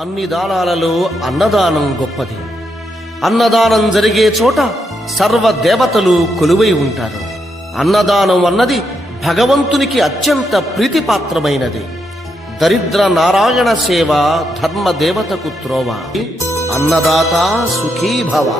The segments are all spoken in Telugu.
అన్ని దానాలలో అన్నదానం గొప్పది. అన్నదానం జరిగే చోట సర్వ దేవతలు కొలువై ఉంటారు. అన్నదానం అన్నది భగవంతునికి అత్యంత ప్రీతిపాత్రమైనది. దరిద్ర నారాయణ సేవ ధర్మదేవతకు త్రోవ. అన్నదాత సుఖీ భవ.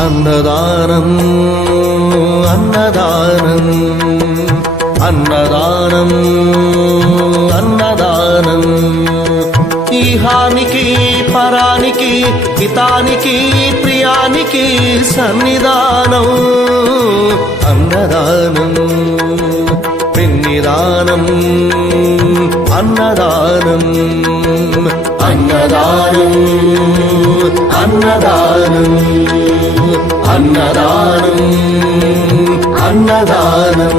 అన్నదానం అన్నదానం అన్నదానం అన్నదానం ఈహానికి పరానికి హితానికి ప్రియానికి సన్నిధానం. అన్నదానం పిన్నిదానం అన్నదానం అన్నదానం అన్నదానం అన్నదానం అన్నదానం.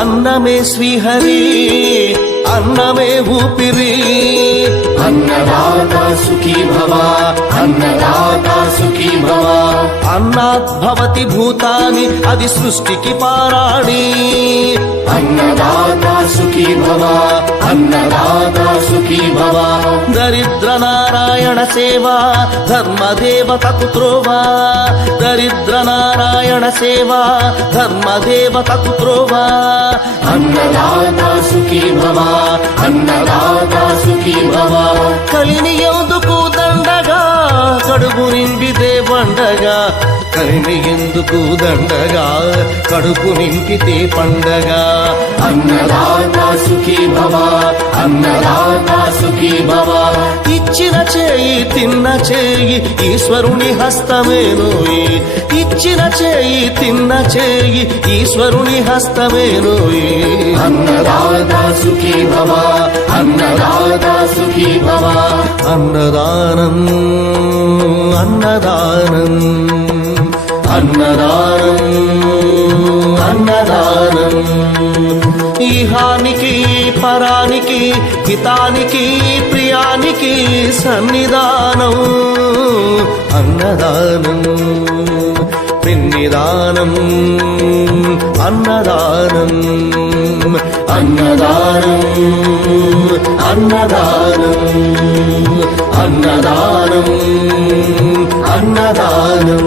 అన్నమే శ్రీహరి అన్నమే ఊపిరి. అన్నదాత సుఖీ భవ అన్నదాత సుఖీ భవ. అన్నాద్భవతి భూతాని అది సృష్టికి పారాణి. అన్నదాత సుఖీ భవ అన్నదాత సుఖీ భవ. దరిద్ర నారాయణ సేవ ధర్మదేవతకు త్రోవ. దరిద్ర నారాయణ సేవ ధర్మదేవతకు త్రోవ. అన్నదాత సుఖీ భవ అన్నదాత సుఖీ భవ. కలిని ఎందుకు దండగా కడుపు నింపితే పండగా. కలిని ఎందుకు దండగా కడుపు నింపితే పండగ. అన్నదాత సుఖీ భవ అన్నదాత సుఖీ భవ. ఇచ్చిన చేయి తిన్న చేయి ఈశ్వరుని హస్తమేనోయి. ఇచ్చిన చేయి తిన్న చేయి ఈశ్వరుని హస్తమేనోయి. అన్నదాత సుఖీ భవ అన్నదాత సుఖీ భవ. అన్నదానం అన్నదానం అన్నదానం అన్నదానం ఈహానికి పరానికి హితానికి ప్రియానికి సన్నిధానం. అన్నదానం పిన్నిదానం అన్నదానం అన్నదానం అన్నదానం అన్నదానం అన్నదానం.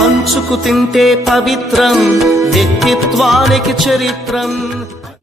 పంచుకు తింటే పవిత్రం వ్యక్తిత్వానికి చరిత్రం.